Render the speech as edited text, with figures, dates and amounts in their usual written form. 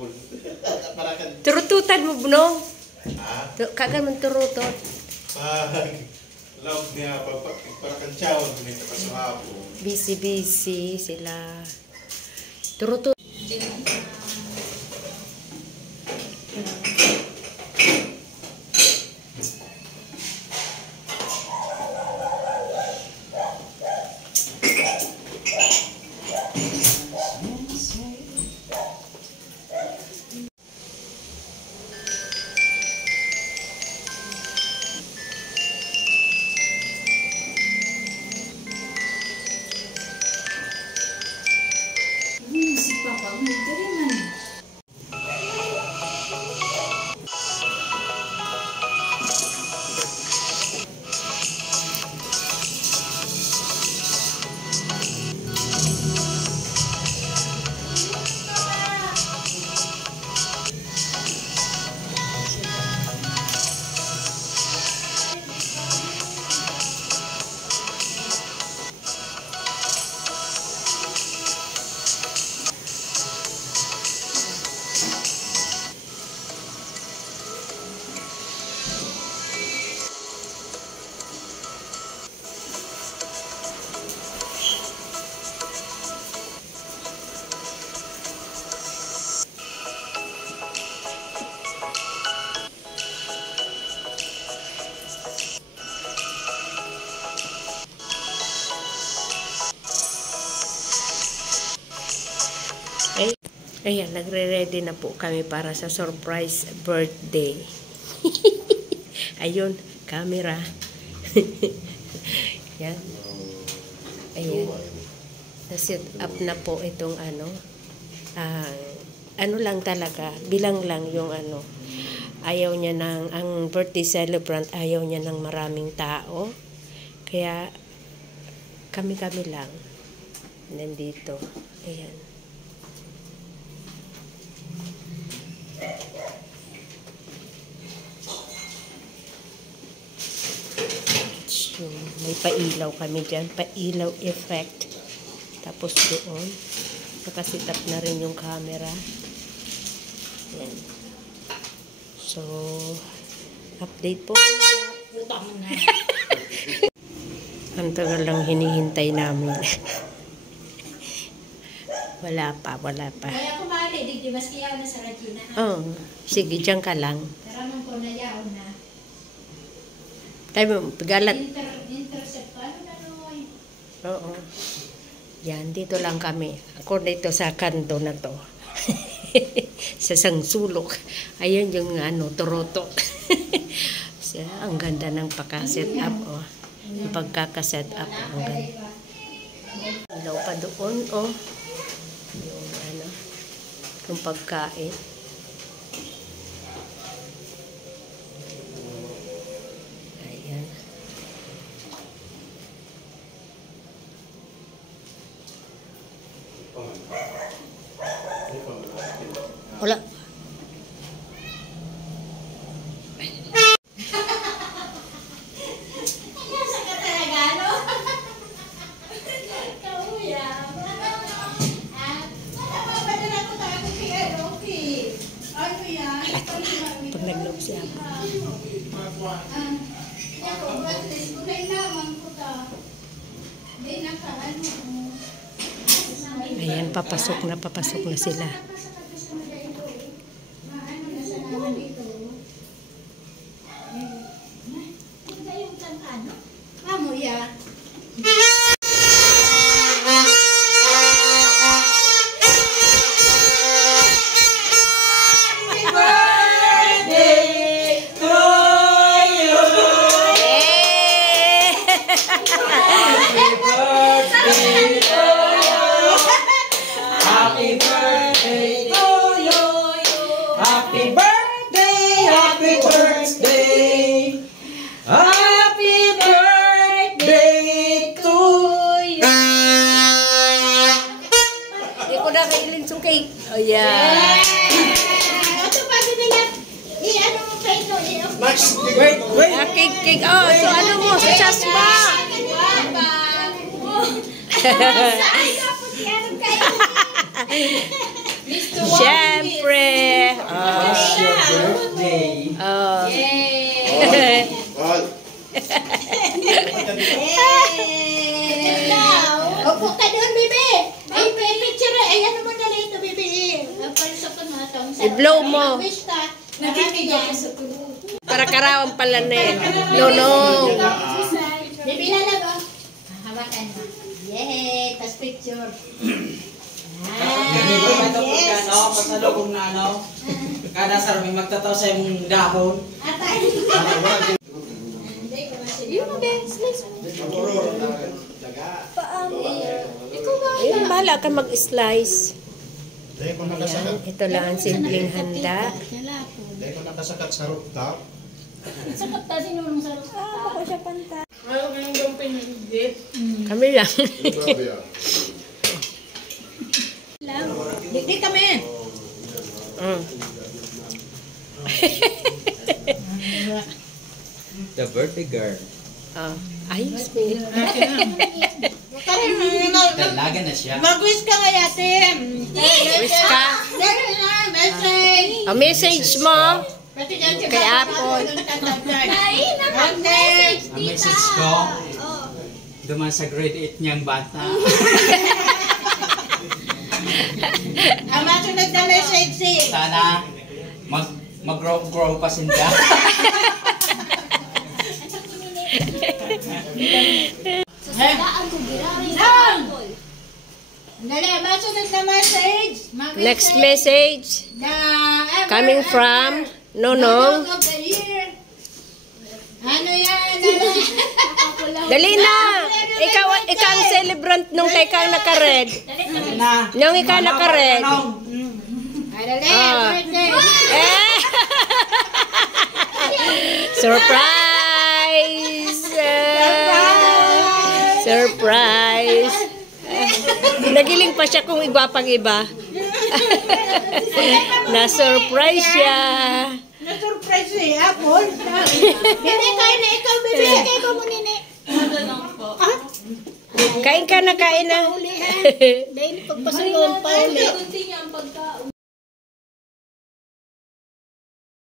Paul. Turututan mo, no? Ha? Kagan man turutot. Laog niya, para kanchawon, may kapasuhapo. Busy sila. Turutot. Ayan, nagre-ready na po kami para sa surprise birthday. Ayun, camera. Yan. Ayan. Na-set up na po itong ano. Ano lang talaga, bilang lang yung ano. Ayaw niya ang birthday celebrant, ayaw niya ng maraming tao. Kaya, kami-kami lang. Nandito. Ayan. May pailaw kami dyan. Pailaw effect. Tapos doon, nakasitap na rin yung camera. Yan. So, update po. Ang tagal lang hinihintay namin. Wala pa. Kaya kumali, di mas kiyaw na sa Regina. Oh, sige, dyan ka lang. Karamang ko na yaw na. Tayo mo, galat. Intercept pa, ano. Oo. Yan, dito lang kami. Ako dito sa kanto na to. Sa sangsulok. Ayun yung ano, turotok. Ang ganda ng pagka-set up. Oh. Yung pagkaka-set up. Ang ganda. Ilaw pa doon. Oh. Yung ano, yung pagkain. Ayan. Wala. Pag nag-look siya. Ayan, papasok na sila. Happy birthday to you. Happy birthday, happy birthday. Happy birthday to you. Hindi ko na kailin yung cake. Oh, yeah. Ito pa binigyan. I-ano mo pa ito. Max, wait. Cake. Oh, so ano mo? Sa chasma. Siyempre. Opo ka doon, bibi. Ay, picture. Ay, ano mo na rin ito, bibi. I-blow mo. Marami yan. Para karawang pala na eh. Nonong. Bibi lalag, oh. Hawakan mo. Yay! Tas picture. Hindi ko may tapos ka, no? Pasalubong na, no? Kada sa may magtataw sa imong dahon. Atay. Ayun, bahala ka mag-slice. Dahil ko nakasakat. Ayan, ito lang ang simpleng handa. Dahil ko nakasakat sa rooftop. Kami lang. Dikdik kami. Mm. The birthday girl. Oh, ayos mo yun. Dalaga na siya. Mag-wish ka nga yatim. Wish ka? Message. Ang message mo, Pati dyan si Kay Papa, Apple. ano, tatagdag. Ang message ko, duman sa grade 8 niyang bata. Ang masunod na message si. Sana mag-grow pa sinda. Dali, masunod na message. next message Na coming from Nonong. of the year. Ano yan? Dali na! Ikaw ang celebrant nung kay kang naka-red. Na. Nung ikaw naka-red. Dali, Ah. birthday. Eh! Surprise! Surprise! Nagiling pa siya kung iba pang iba. Na-surprise siya. Na-surprise si Apple. Nene, kain na ikaw, bebe. Kaya ba mo, Nene? Kain ka na, kain na. Dahil pagpasunod pa ulit.